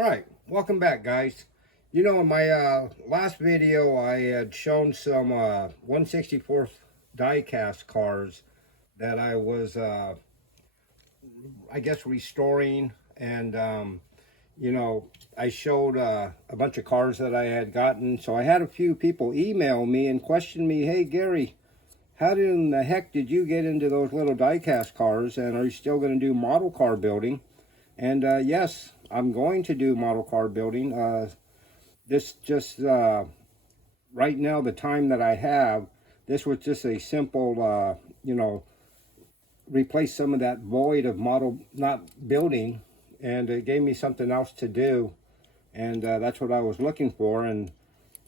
All right, welcome back, guys. You know, in my last video, I had shown some 1/64th die-cast cars that I was, I guess, restoring. And, you know, I showed a bunch of cars that I had gotten. So I had a few people email me and question me, hey, Gary, how in the heck did you get into those little die-cast cars? And are you still going to do model car building? And yes, I'm going to do model car building. This just, right now, the time that I have, this was just a simple, you know, replace some of that void of model not building. And it gave me something else to do. And that's what I was looking for. And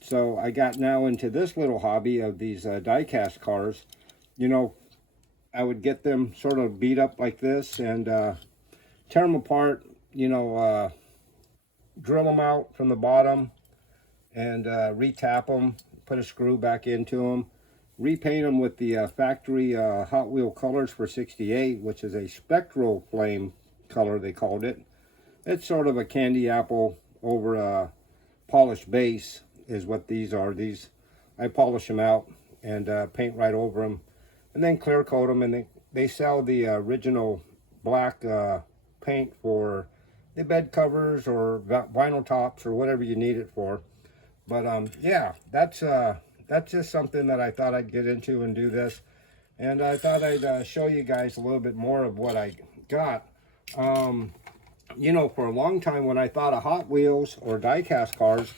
so I got now into this little hobby of these die-cast cars. You know, I would get them sort of beat up like this and tear them apart, you know, drill them out from the bottom and re-tap them, put a screw back into them, repaint them with the factory Hot Wheel colors for 68, which is a spectral flame color, they called it. It's sort of a candy apple over a polished base is what these are. These, I polish them out and paint right over them and then clear coat them, and they sell the original black paint for the bed covers or vinyl tops or whatever you need it for. But yeah, that's just something that I thought I'd get into and do this. And I thought I'd show you guys a little bit more of what I got. You know, for a long time when I thought of Hot Wheels or die-cast cars,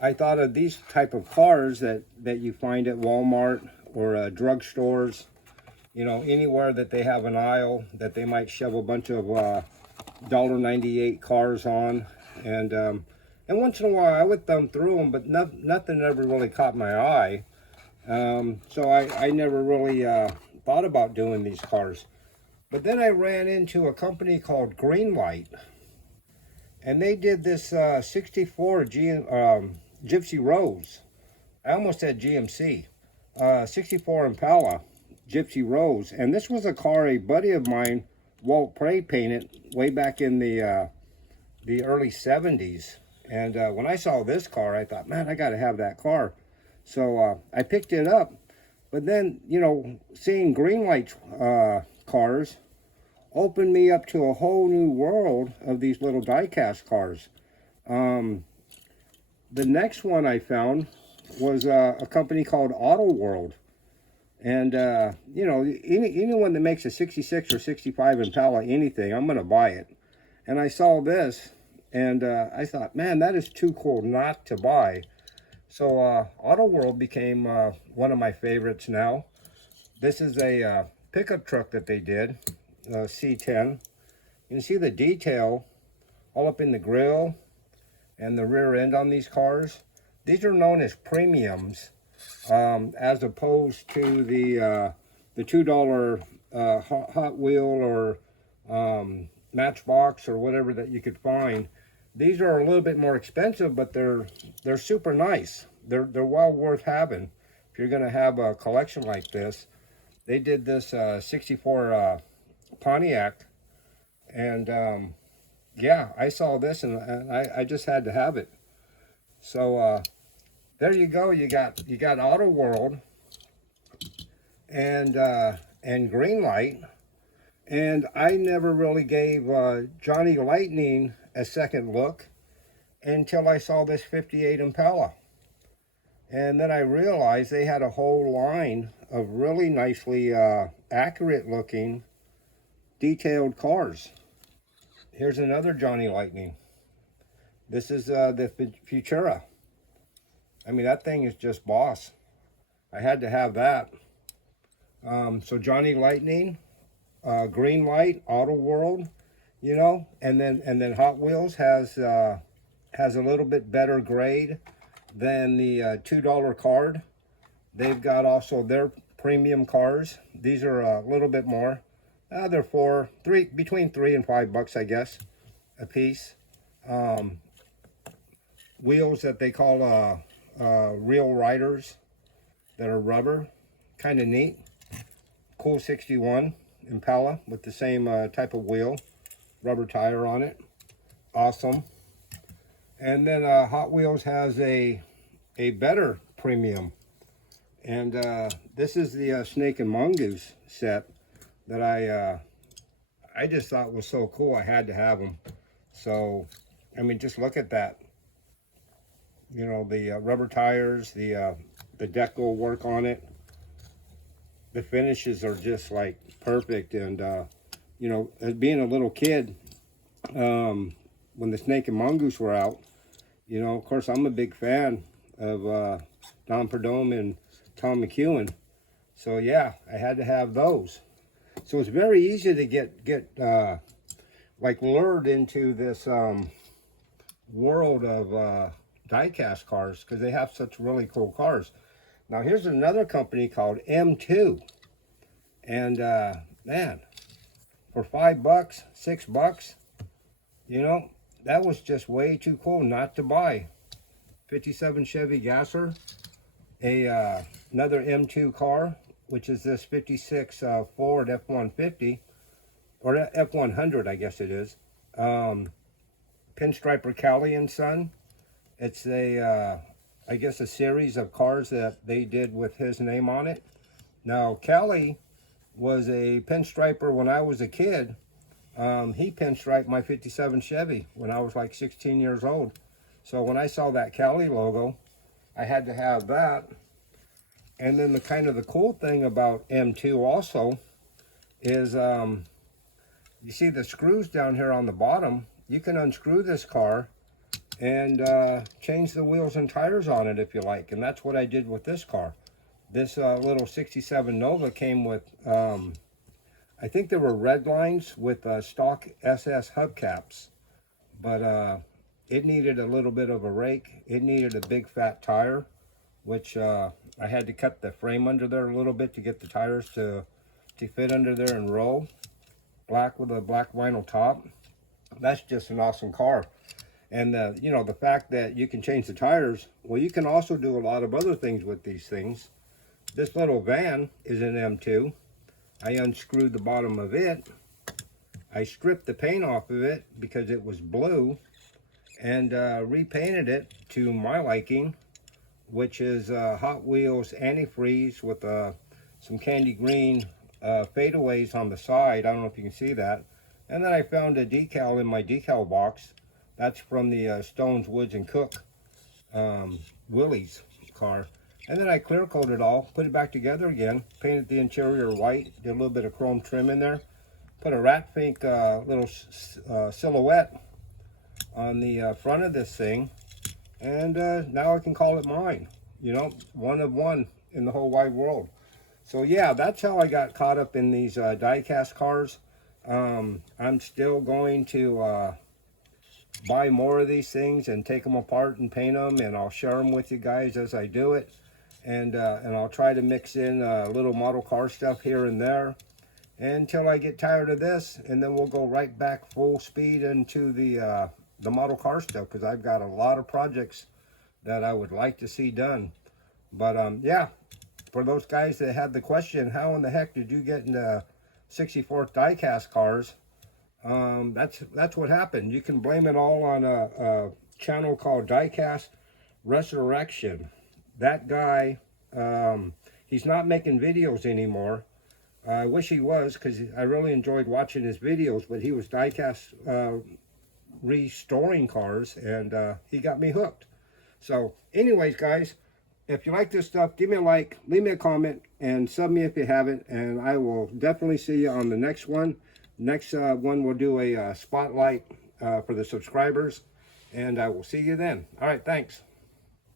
I thought of these type of cars that you find at Walmart or drugstores, you know, anywhere that they have an aisle that they might shove a bunch of $1.98 cars on. And once in a while I would thumb through them, but nothing ever really caught my eye. So I never really thought about doing these cars. But then I ran into a company called Greenlight, and they did this 64 Gypsy Rose. I almost said GMC. 64 Impala Gypsy Rose. And this was a car a buddy of mine, Walt Prey, painted way back in the early 70s. And when I saw this car, I thought, man, I got to have that car. So I picked it up. But then, you know, seeing Greenlight cars opened me up to a whole new world of these little die-cast cars. The next one I found was a company called Auto World. And, you know, anyone that makes a 66 or 65 Impala anything, I'm going to buy it. And I saw this, and I thought, man, that is too cool not to buy. So Auto World became one of my favorites now. This is a pickup truck that they did, C10. You can see the detail all up in the grill and the rear end on these cars. These are known as premiums, as opposed to the $2 Hot Wheel or Matchbox or whatever that you could find. These are a little bit more expensive, but they're super nice. They're well worth having if you're going to have a collection like this. They did this 64 Pontiac, and yeah, I saw this and I just had to have it. So there you go. You got Auto World and Greenlight, and I never really gave Johnny Lightning a second look until I saw this 58 Impala. And then I realized they had a whole line of really nicely accurate looking detailed cars. Here's another Johnny Lightning. This is the Futura. I mean, that thing is just boss. I had to have that. So Johnny Lightning, Greenlight, Auto World, you know, and then Hot Wheels has a little bit better grade than the $2 card. They've got also their premium cars. These are a little bit more. They're between $3 and $5, I guess, a piece. Wheels that they call real riders that are rubber, kind of neat. Cool 61 Impala with the same type of wheel, rubber tire on it. Awesome. And then Hot Wheels has a better premium. And this is the Snake and Mongoose set that I just thought was so cool. I had to have them. So, I mean, just look at that. You know, the rubber tires, the deco work on it. The finishes are just like perfect. And, you know, as being a little kid, when the Snake and Mongoose were out, you know, of course, I'm a big fan of Don Perdome and Tom McEwen. So, yeah, I had to have those. So it's very easy to get like lured into this world of die-cast cars because they have such really cool cars. Now here's another company called M2, and man, for $5, $6, you know, that was just way too cool not to buy. 57 Chevy Gasser, another M2 car, which is this 56 Ford F-150, or F-100, I guess it is. Pinstriper Cali and Son. It's a, I guess, a series of cars that they did with his name on it. Now, Cali was a pinstriper when I was a kid. He pinstriped my 57 Chevy when I was like 16 years old. So when I saw that Cali logo, I had to have that. And then the kind of the cool thing about M2 also is, you see the screws down here on the bottom. You can unscrew this car and change the wheels and tires on it if you like. And that's what I did with this car. This little 67 Nova came with, I think there were red lines with stock SS hubcaps. But it needed a little bit of a rake. It needed a big fat tire, which I had to cut the frame under there a little bit to get the tires to fit under there and roll. Black with a black vinyl top. That's just an awesome car. And you know, the fact that you can change the tires, well, you can also do a lot of other things with these things. This little van is an M2. I unscrewed the bottom of it. I stripped the paint off of it because it was blue, and repainted it to my liking, which is Hot Wheels antifreeze with some candy green fadeaways on the side. I don't know if you can see that. And then I found a decal in my decal box. That's from the Stones, Woods, and Cook Willys car. And then I clear coated it all, put it back together again, painted the interior white, did a little bit of chrome trim in there, put a rat pink little silhouette on the front of this thing, and now I can call it mine. You know, one of one in the whole wide world. So yeah, that's how I got caught up in these die-cast cars. I'm still going to buy more of these things and take them apart and paint them, and I'll share them with you guys as I do it. And I'll try to mix in a little model car stuff here and there until I get tired of this, and then we'll go right back full speed into the model car stuff, because I've got a lot of projects that I would like to see done. But yeah, for those guys that had the question, how in the heck did you get into 64th die-cast cars? That's what happened. You can blame it all on a channel called Diecast Resurrection. That guy, he's not making videos anymore. I wish he was, because I really enjoyed watching his videos, but he was diecast restoring cars, and he got me hooked. So anyways, guys, if you like this stuff, give me a like, leave me a comment, and sub me if you haven't, and I will definitely see you on the next one. Next one, we'll do a spotlight for the subscribers, and I will see you then. All right, thanks.